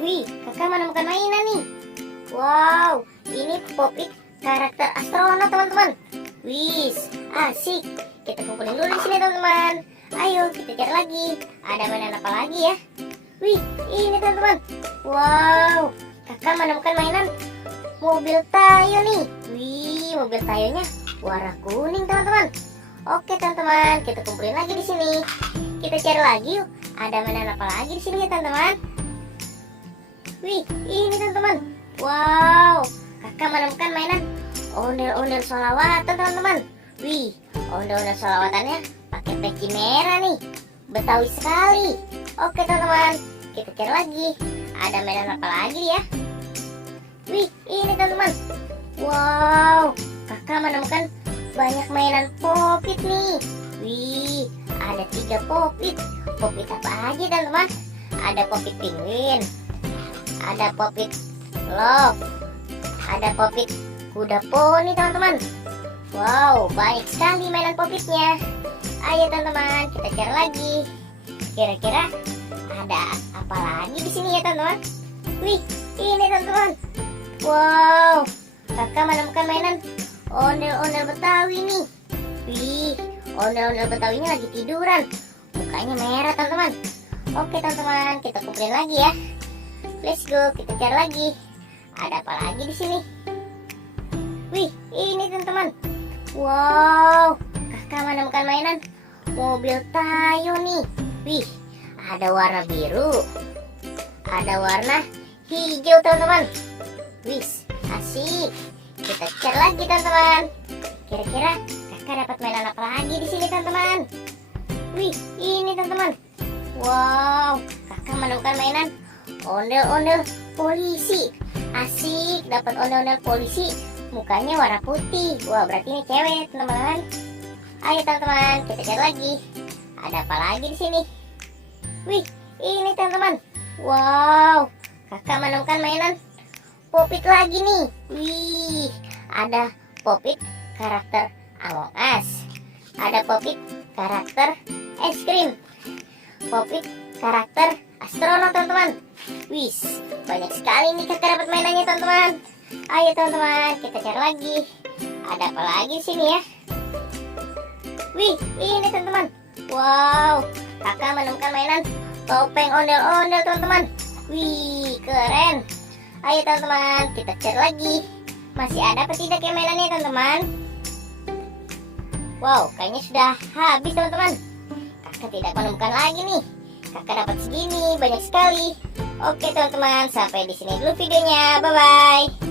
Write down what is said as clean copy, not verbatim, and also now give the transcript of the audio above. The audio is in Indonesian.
Wih, kakak menemukan mainan nih. Wow, ini Popit karakter astronot teman-teman. Wih, asik. Kita kumpulin dulu di sini teman-teman. Ayo kita cari lagi. Ada mainan apa lagi ya? Wih, ini teman-teman. Wow, kakak menemukan mainan mobil Tayo nih. Wih, mobil Tayonya warna kuning teman-teman. Oke teman-teman, kita kumpulin lagi di sini. Kita cari lagi yuk. Ada mainan apa lagi di sini ya teman-teman? Wih, ini teman-teman. Wow, kakak menemukan mainan ondel-ondel sholawatan teman-teman. Wih, ondel-ondel sholawatannya pakai peci merah nih. Betawi sekali. Oke teman-teman, kita cari lagi. Ada mainan apa lagi ya? Wih, ini teman-teman. Wow, kakak menemukan banyak mainan Popit nih. Wih, ada 3 Popit. Popit apa aja teman-teman? Ada Popit penguin, ada Popit love, ada Popit kuda poni teman-teman. Wow, banyak sekali mainan Popitnya. Ayo teman-teman, kita cari lagi. Kira-kira ada apa lagi di sini ya teman-teman? Wih, ini teman-teman. Wow, kakak menemukan mainan ondel-ondel Betawi nih. Wih, ondel-ondel Betawinya lagi tiduran. Mukanya merah teman-teman. Oke teman-teman, kita kumpulin lagi ya. Let's go, kita cari lagi. Ada apa lagi di sini? Wih, ini teman-teman. Wow, kakak menemukan mainan mobil Tayo nih. Wih, ada warna biru, ada warna hijau teman-teman. Wih, asik. Kita cari lagi teman-teman. Kira-kira kakak dapat mainan apa lagi di sini teman-teman? Wih, ini teman-teman. Wow, kakak menemukan mainan ondel-ondel polisi. Asik, dapat ondel-ondel polisi. Mukanya warna putih. Wah, berarti ini cewek teman-teman. Ayo teman-teman, kita cari lagi. Ada apa lagi di sini? Wih, ini teman-teman. Wow, kakak menemukan mainan Popit lagi nih. Wih, ada Popit karakter Among Us, ada Popit karakter es krim, Popit karakter astronot teman-teman. Wih, banyak sekali nih kakak dapat mainannya teman-teman. Ayo teman-teman, kita cari lagi. Ada apa lagi di sini ya? Wih, ini teman-teman. Wow, kakak menemukan mainan topeng ondel-ondel teman-teman. Wih, keren. Ayo teman-teman, kita cari lagi. Masih ada apa tidak ya mainannya teman-teman? Wow, kayaknya sudah habis teman-teman. Kakak tidak menemukan lagi nih. Kakak dapat segini, banyak sekali. Oke teman-teman, sampai di sini dulu videonya. Bye-bye.